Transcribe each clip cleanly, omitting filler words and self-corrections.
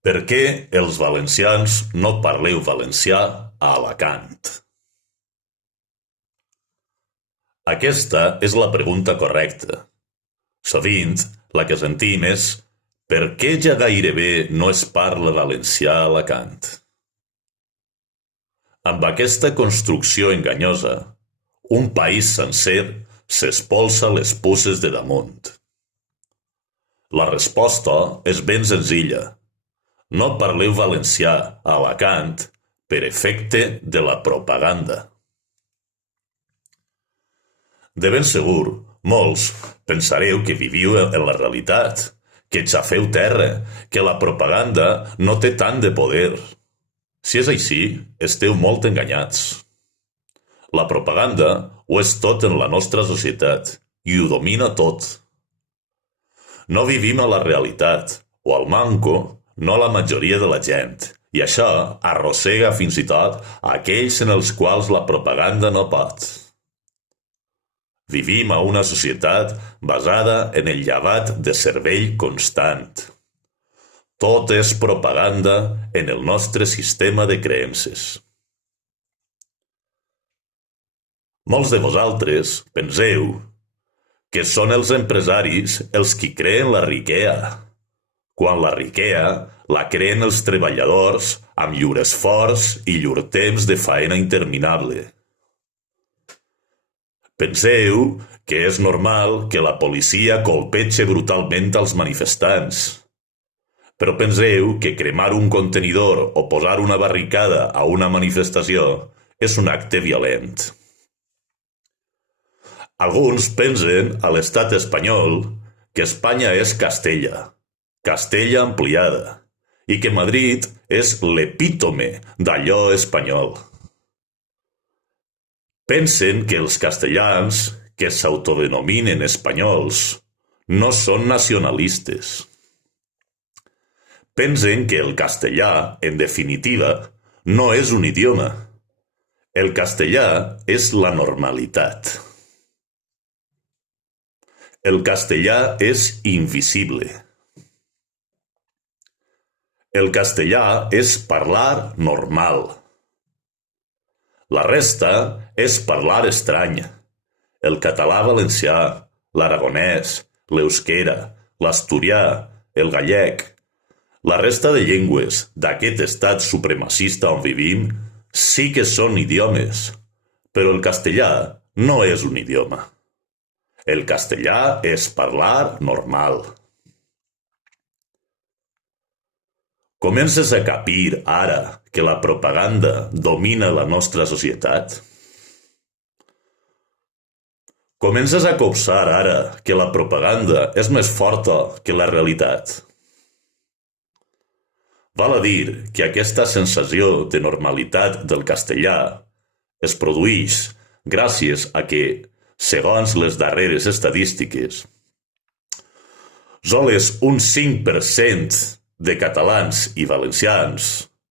Per què els valencians no parleu valencià a Alacant? Aquesta és la pregunta correcta. Sovint, la que sentim és per què ja gairebé no es parla valencià a Alacant? Amb aquesta construcció enganyosa, un país sencer s'espolsa les puces de damunt. La resposta és ben senzilla. No parleu valencià a Alacant per efecte de la propaganda. De ben segur, molts pensareu que viviu en la realitat, que xafeu terra, que la propaganda no té tant de poder. Si és així, esteu molt enganyats. La propaganda ho és tot en la nostra societat i ho domina tot. No vivim a la realitat, o al manco, no la majoria de la gent, i això arrossega fins i tot aquells en els quals la propaganda no pot. Vivim a una societat basada en el llevat de cervell constant. Tot és propaganda en el nostre sistema de creences. Molts de vosaltres penseu que són els empresaris els qui creen la riquea, quan la riquea la creen els treballadors amb llur esforç i llur temps de faena interminable. Penseu que és normal que la policia colpege brutalment als manifestants. Però penseu que cremar un contenidor o posar una barricada a una manifestació és un acte violent. Alguns pensen a l'estat espanyol que Espanya és Castella, Castella ampliada, i que Madrid és l'epítome d'allò espanyol. Pensen que els castellans, que s'autodenominen espanyols, no són nacionalistes. Pensen que el castellà, en definitiva, no és un idioma. El castellà és la normalitat. El castellà és invisible. El castellà és parlar normal. La resta és parlar estrany. El català valencià, l'aragonès, l'euskera, l'asturià, el gallec. La resta de llengües d'aquest estat supremacista on vivim sí que són idiomes, però el castellà no és un idioma. El castellà és parlar normal. Comences a capir ara que la propaganda domina la nostra societat? Comences a copsar ara que la propaganda és més forta que la realitat? Val a dir que aquesta sensació de normalitat del castellà es produeix gràcies a que, segons les darreres estadístiques, sols un 5% de catalans i valencians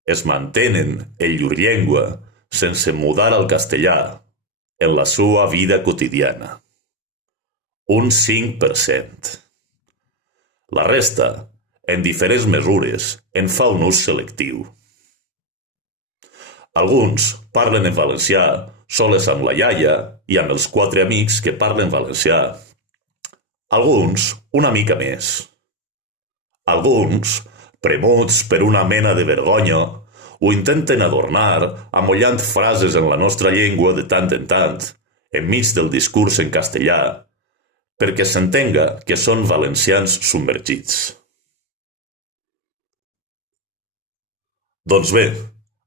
es mantenen en llur llengua sense mudar al castellà en la seva vida quotidiana. Un 5%. La resta, en diferents mesures, en fa un ús selectiu. Alguns parlen en valencià sols amb la iaia i amb els 4 amics que parlen valencià. Alguns, una mica més. Alguns, premuts per una mena de vergonya, ho intenten adornar amollant frases en la nostra llengua de tant en tant, enmig del discurs en castellà, perquè s'entenga que són valencians submergits. Doncs bé,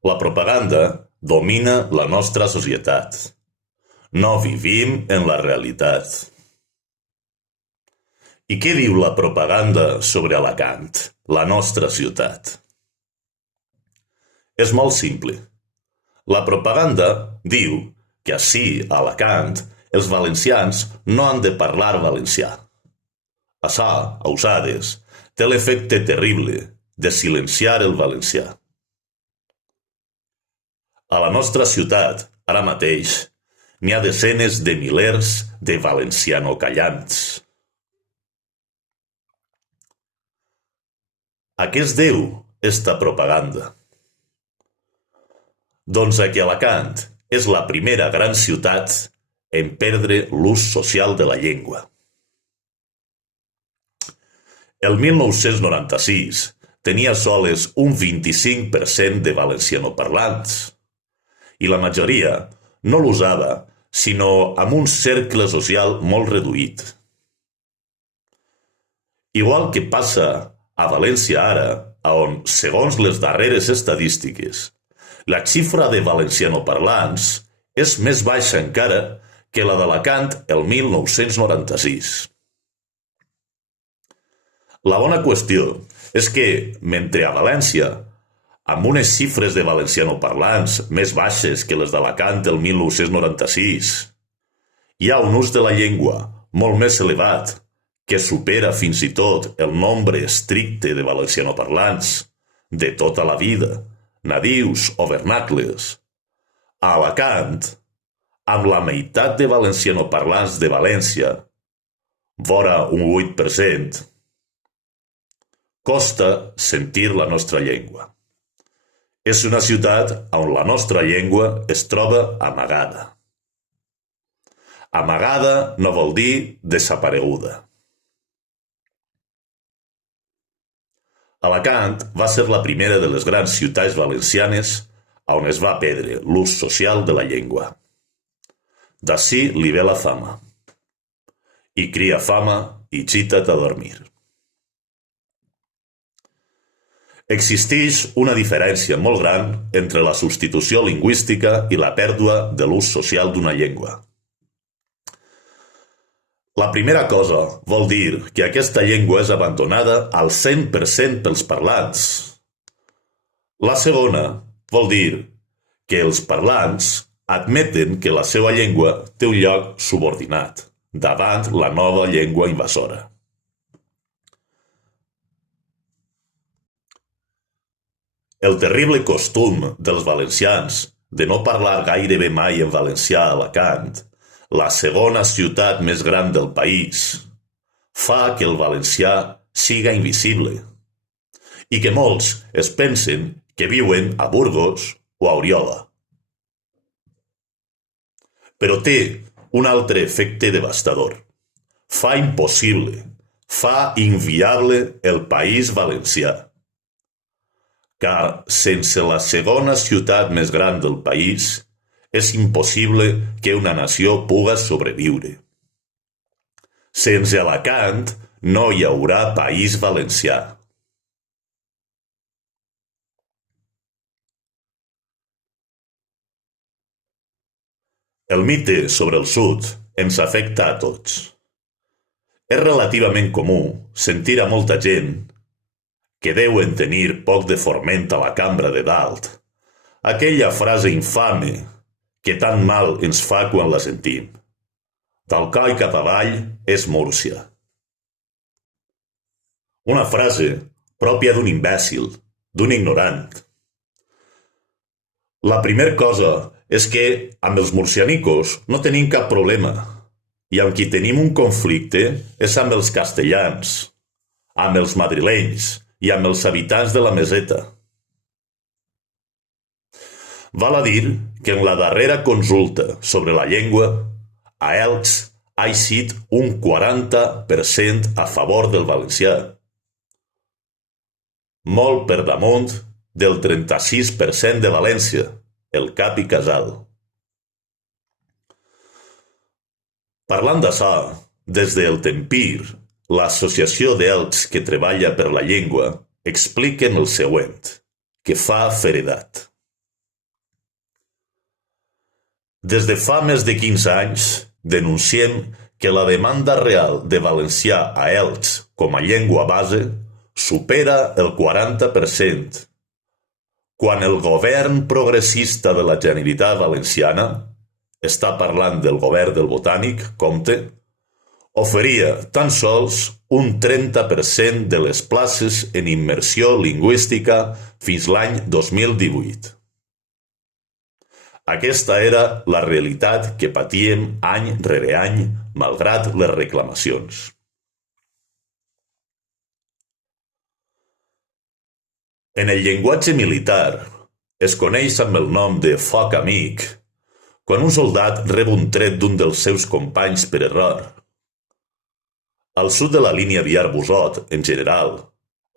la propaganda domina la nostra societat. No vivim en la realitat. I què diu la propaganda sobre Alacant, la nostra ciutat? És molt simple. La propaganda diu que ací, a Alacant, els valencians no han de parlar valencià. Açò, a usades, té l'efecte terrible de silenciar el valencià. A la nostra ciutat, ara mateix, n'hi ha desenes de milers de valencianocallants. A què es deu esta propaganda? Doncs que Alacant és la primera gran ciutat en perdre l'ús social de la llengua. El 1996 tenia sols un 25% de valencianoparlants i la majoria no l'usava sinó amb un cercle social molt reduït. Igual que passa a València ara, on, segons les darreres estadístiques, la xifra de valencianoparlants és més baixa encara que la d'Alacant el 1996. La bona qüestió és que, mentre a València, amb unes xifres de valencianoparlants més baixes que les d'Alacant el 1996, hi ha un ús de la llengua molt més elevat, que supera fins i tot el nombre estricte de valencianoparlants de tota la vida, nadius o vernacles. A Alacant, amb la meitat de valencianoparlants de València, vora un 8%, costa sentir la nostra llengua. És una ciutat on la nostra llengua es troba amagada. Amagada no vol dir desapareguda. Alacant va ser la primera de les grans ciutats valencianes on es va perdre l'ús social de la llengua. D'ací li ve la fama. I cria fama i gita't a dormir. Existeix una diferència molt gran entre la substitució lingüística i la pèrdua de l'ús social d'una llengua. La primera cosa vol dir que aquesta llengua és abandonada al 100% pels parlants. La segona vol dir que els parlants admeten que la seva llengua té un lloc subordinat davant la nova llengua invasora. El terrible costum dels valencians de no parlar gairebé mai en valencià a Alacant, la segona ciutat més gran del país, fa que el valencià siga invisible i que molts es pensen que viuen a Burgos o a Oriola. Però té un altre efecte devastador. Fa impossible, fa inviable el país valencià. Car sense la segona ciutat més gran del país, és impossible que una nació puga sobreviure. Sense Alacant no hi haurà país valencià. El mite sobre el sud ens afecta a tots. És relativament comú sentir a molta gent que deuen tenir poc de forment a la cambra de dalt, aquella frase infame que tan mal ens fa quan la sentim. D'Alcoi cap avall és Múrcia. Una frase pròpia d'un imbècil, d'un ignorant. La primera cosa és que amb els murcianicos no tenim cap problema i amb qui tenim un conflicte és amb els castellans, amb els madrilenys i amb els habitants de la meseta. Val a dir que en la darrera consulta sobre la llengua, a Elx ha eixit un 40% a favor del valencià, molt per damunt del 36% de València, el cap i casal. Parlant d'açò, des del Tempir, l'associació d'Elx que treballa per la llengua expliquen el següent, que fa feredat. Des de fa més de 15 anys denunciem que la demanda real de valencià a Elx com a llengua base supera el 40%, quan el govern progressista de la Generalitat Valenciana, està parlant del govern del Botànic, compte, oferia tan sols un 30% de les places en immersió lingüística fins l'any 2018. Aquesta era la realitat que patíem any rere any, malgrat les reclamacions. En el llenguatge militar es coneix amb el nom de foc amic quan un soldat rep un tret d'un dels seus companys per error. Al sud de la línia Biar-Busot, en general,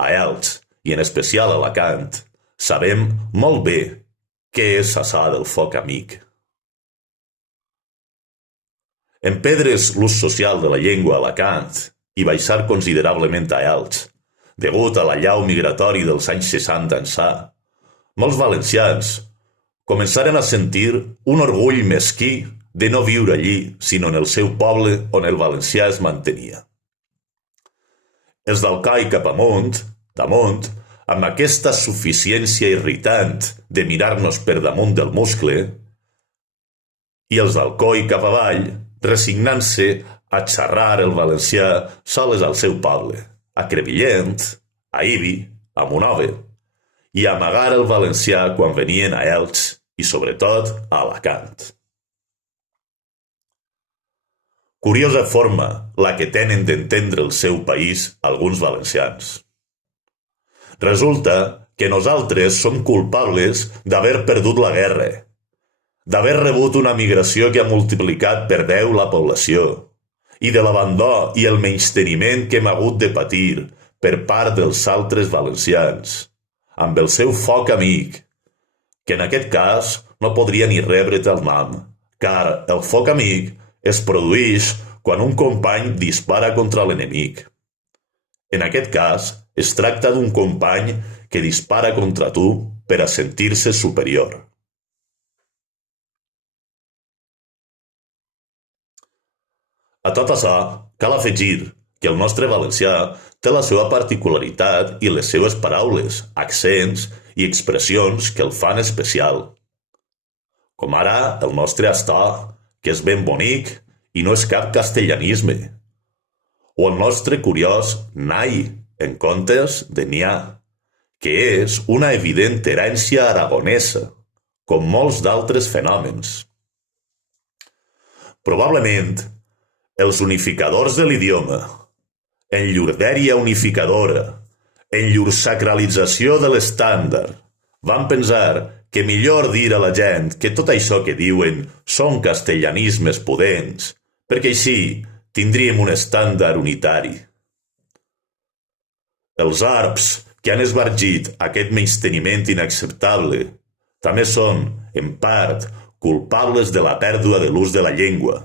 a Elx i en especial a Alacant, sabem molt bé què és assar del foc amic. Empedres l'ús social de la llengua a Alacant i baixar considerablement a Elx, degut a l'allau migratori dels anys 60 ençà, molts valencians començaren a sentir un orgull mesquí de no viure allí, sinó en el seu poble on el valencià es mantenia. Els d'Alcoi cap amunt, damunt, amb aquesta suficiència irritant de mirar-nos per damunt del muscle, i els d'Alcoi cap avall, resignant-se a xerrar el valencià soles al seu poble, a Crevillent, a Ibi, a Monòver, i amagar el valencià quan venien a Elx i, sobretot, a Alacant. Curiosa forma la que tenen d'entendre el seu país alguns valencians. Resulta que nosaltres som culpables d'haver perdut la guerra, d'haver rebut una migració que ha multiplicat per 10 la població, i de l'abandó i el menysteniment que hem hagut de patir per part dels altres valencians, amb el seu foc amic, que en aquest cas no podria ni rebre tal nom, car el foc amic es produeix quan un company dispara contra l'enemic. En aquest cas, es tracta d'un company que dispara contra tu per a sentir-se superior. A tot això, cal afegir que el nostre valencià té la seva particularitat i les seves paraules, accents i expressions que el fan especial. Com ara el nostre astò, que és ben bonic i no és cap castellanisme. O el nostre curiós nai, en comptes de nià, que és una evident herència aragonesa, com molts d'altres fenòmens. Probablement, els unificadors de l'idioma, en llur dèria unificadora, en llur sacralització de l'estàndard, van pensar que millor dir a la gent que tot això que diuen són castellanismes pudents, perquè així tindríem un estàndard unitari. Els arbs que han esbargit aquest menysteniment inacceptable també són, en part, culpables de la pèrdua de l'ús de la llengua,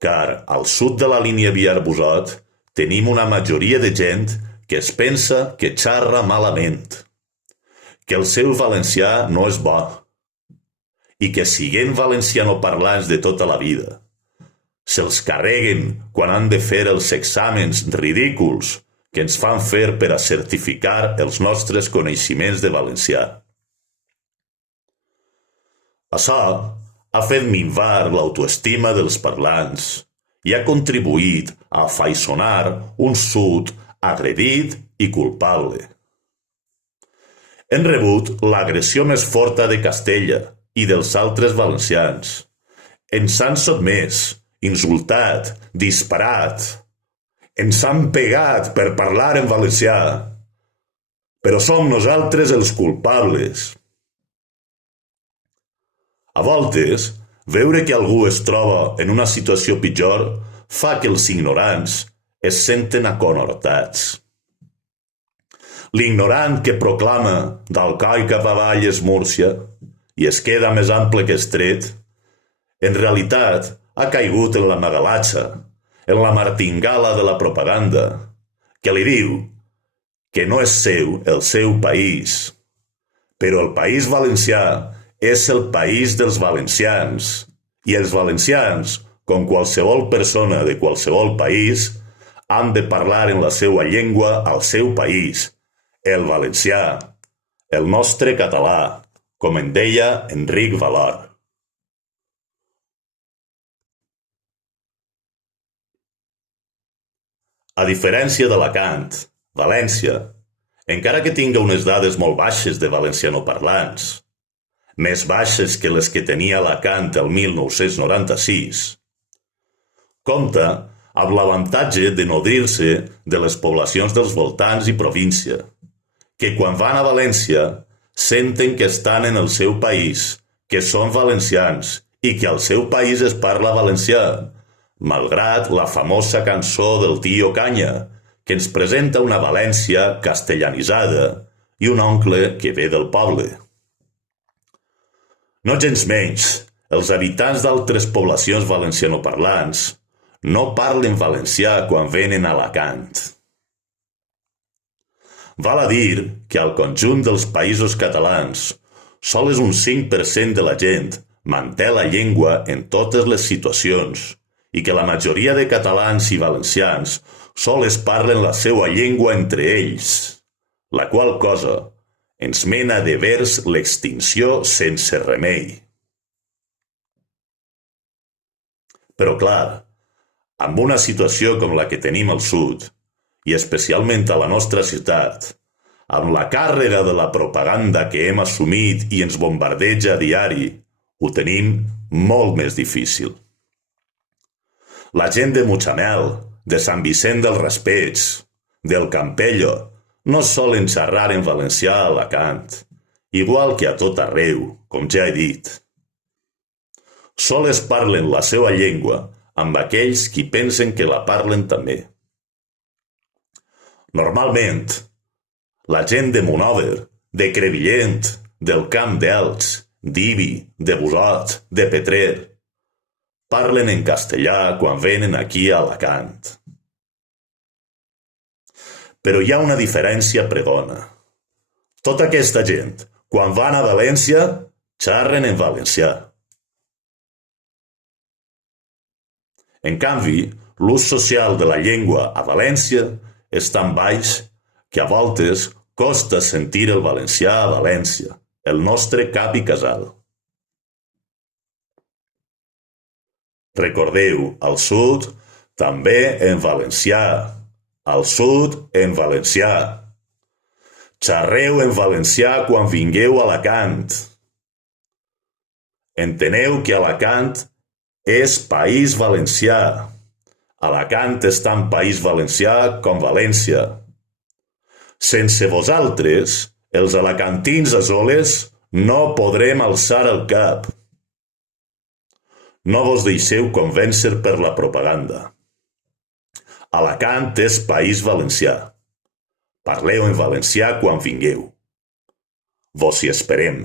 car al sud de la línia Biar-Busot tenim una majoria de gent que es pensa que xarra malament, que el seu valencià no és bo, i que siguent valencianoparlants de tota la vida, se'ls carreguen quan han de fer els exàmens ridículs que ens fan fer per a certificar els nostres coneixements de valencià. Això ha fet minvar l'autoestima dels parlants i ha contribuït a afaiçonar un sud agredit i culpable. Hem rebut l'agressió més forta de Castella i dels altres valencians. Ens han sotmès, insultat, disparat. Ens han pegat per parlar en valencià. Però som nosaltres els culpables. A voltes, veure que algú es troba en una situació pitjor fa que els ignorants es senten aconhortats. L'ignorant que proclama d'Alcoi cap avall és Múrcia i es queda més ample que estret, en realitat ha caigut en la magalatxa, en la martingala de la propaganda, que li diu que no és seu el seu país, però el País Valencià és el país dels valencians, i els valencians, com qualsevol persona de qualsevol país, han de parlar en la seva llengua al seu país, el valencià, el nostre català, com en deia Enric Valor. A diferència d'Alacant, València, encara que tinga unes dades molt baixes de valencianoparlants, més baixes que les que tenia Alacant el 1996, compta amb l'avantatge de nodrir-se de les poblacions dels voltants i província, que quan van a València senten que estan en el seu país, que són valencians i que al seu país es parla valencià, malgrat la famosa cançó del Tio Canya, que ens presenta una València castellanitzada i un oncle que ve del poble. Nogensmenys, els habitants d'altres poblacions valencianoparlants no parlen valencià quan venen a Alacant. Val a dir que al conjunt dels països catalans sols un 5% de la gent manté la llengua en totes les situacions i que la majoria de catalans i valencians sols parlen la seva llengua entre ells, la qual cosa ens mena de vers l'extinció sense remei. Però clar, amb una situació com la que tenim al sud, i especialment a la nostra ciutat, amb la càrrega de la propaganda que hem assumit i ens bombardeja a diari, ho tenim molt més difícil. La gent de Mutxamel, de Sant Vicent del Raspeig, del Campello, no solen xerrar en valencià a Alacant, igual que a tot arreu, com ja he dit. Sols parlen la seva llengua amb aquells qui pensen que la parlen també. Normalment, la gent de Monòver, de Crevillent, del Camp d'Elx, d'Ibi, de Busot, de Petrer, parlen en castellà quan venen aquí a Alacant. Però hi ha una diferència pregona. Tota aquesta gent, quan van a València, xerren en valencià. En canvi, l'ús social de la llengua a València és tan baix que a voltes costa sentir el valencià a València, el nostre cap i casal. Recordeu, al sud, també en valencià. Al sud, en valencià. Xerreu en valencià quan vingueu a Alacant. Enteneu que Alacant és País Valencià. Alacant és tan País Valencià com València. Sense vosaltres, els alacantins a soles, no podrem alçar el cap. No vos deixeu convèncer per la propaganda. Alacant és País Valencià. Parleu en valencià quan vingueu. Vos hi esperem.